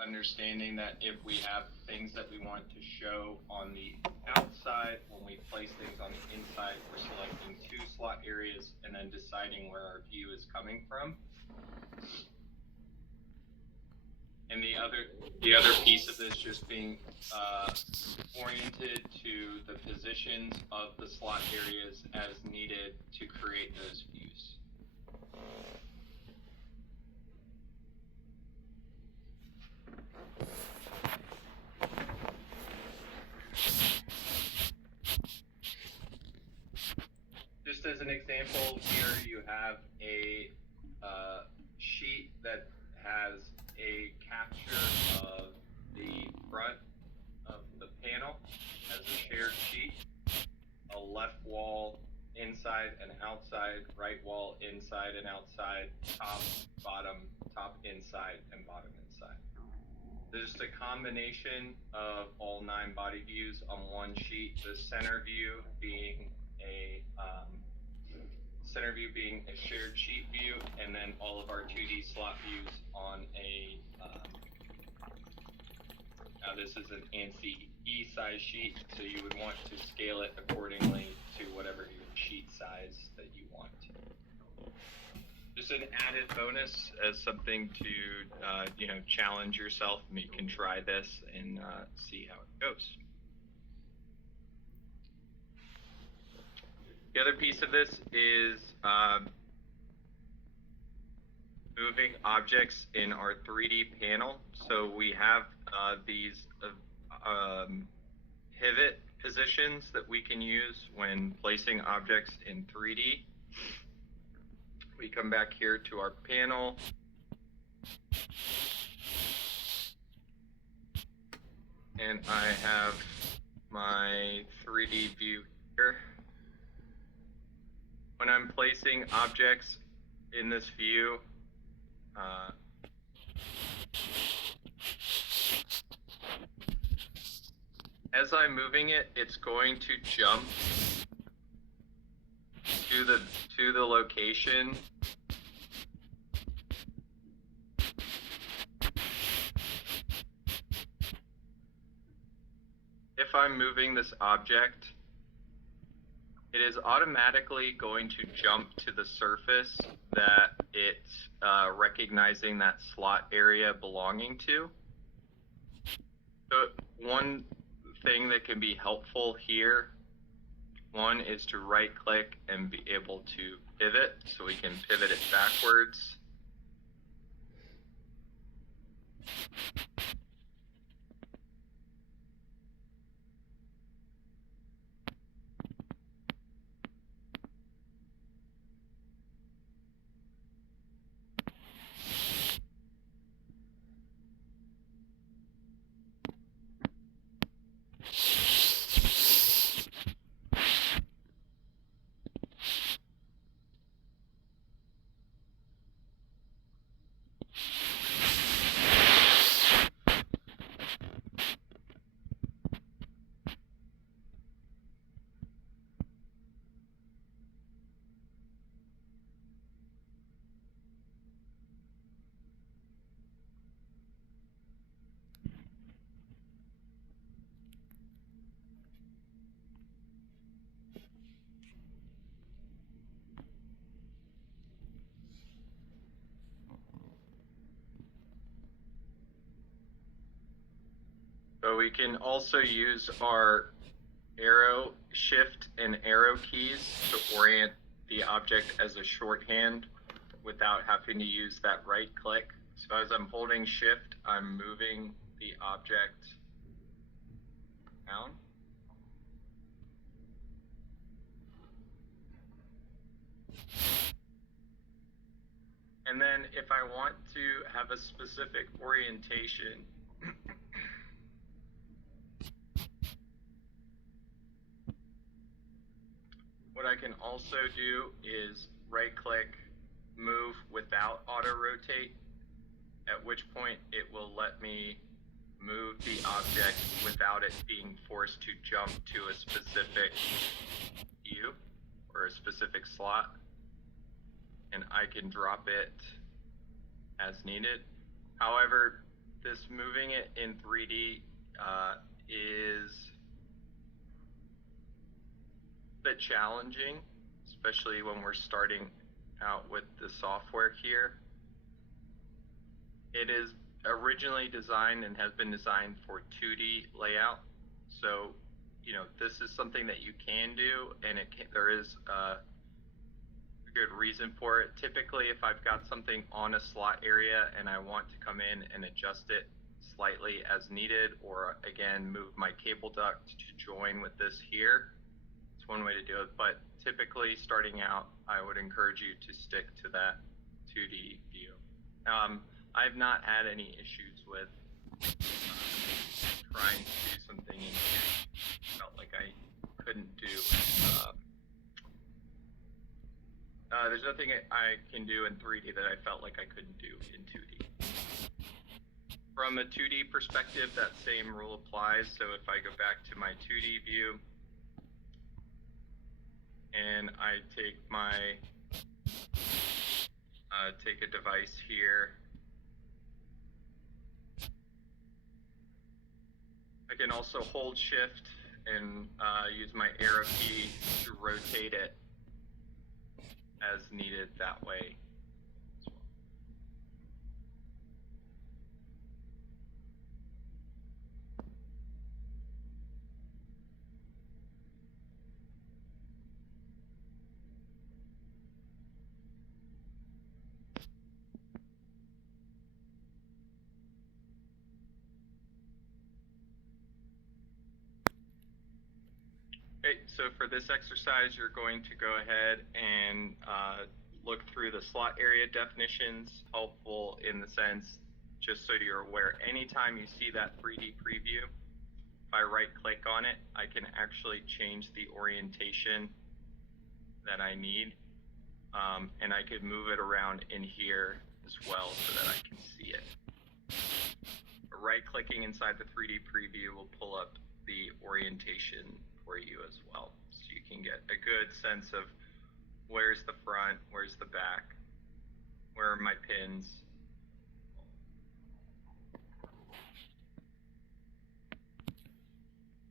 understanding that if we have things that we want to show on the outside, when we place things on the inside, we're selecting 2 slot areas and then deciding where our view is coming from. And the other piece of this just being oriented to the positions of the slot areas as needed to create those views. Just as an example, here you have a sheet that has a capture of the front of the panel as a shared sheet, a left wall inside and outside, right wall inside and outside, top, bottom, top inside, and bottom inside. There's a combination of all 9 body views on one sheet, the center view being a shared sheet view, and then all of our 2D slot views on a now this is an ANSI E size sheet, so you would want to scale it accordingly to whatever your sheet size that you want. Just an added bonus as something to challenge yourself. You can try this and see how it goes. The other piece of this is moving objects in our 3D panel. So we have these pivot positions that we can use when placing objects in 3D. We come back here to our panel. And I have my 3D view here. When I'm placing objects in this view, as I'm moving it, it's going to jump to the location if I'm moving this object, it is automatically going to jump to the surface that it's recognizing that slot area belonging to. So one thing that can be helpful here, one is to right click and be able to pivot, so we can pivot it backwards. So we can also use our arrow, shift and arrow keys to orient the object as a shorthand without having to use that right click. So as I'm holding shift, I'm moving the object down. And then if I want to have a specific orientation, what I can also do is right click, move without auto rotate, at which point it will let me move the object without it being forced to jump to a specific view or a specific slot. And I can drop it as needed. However, this moving it in 3D is a bit challenging, especially when we're starting out with the software here. It is originally designed and has been designed for 2D layout. So, you know, this is something that you can do, and there is a good reason for it. Typically, if I've got something on a slot area and I want to come in and adjust it slightly as needed, or again, move my cable duct to join with this here, it's one way to do it. But typically, starting out, I would encourage you to stick to that 2D view. I've not had any issues with trying to do something in here. Felt like I couldn't do. There's nothing I can do in 3D that I felt like I couldn't do in 2D. From a 2D perspective, that same rule applies. So if I go back to my 2D view and I take my take a device here, I can also hold shift and use my arrow key to rotate it as needed that way. Okay, so for this exercise, you're going to go ahead and look through the slot area definitions, helpful in the sense, just so you're aware, anytime you see that 3D preview, if I right click on it, I can actually change the orientation that I need. And I could move it around in here as well so that I can see it. Right clicking inside the 3D preview will pull up the orientation for you as well. So you can get a good sense of where's the front, where's the back, where are my pins,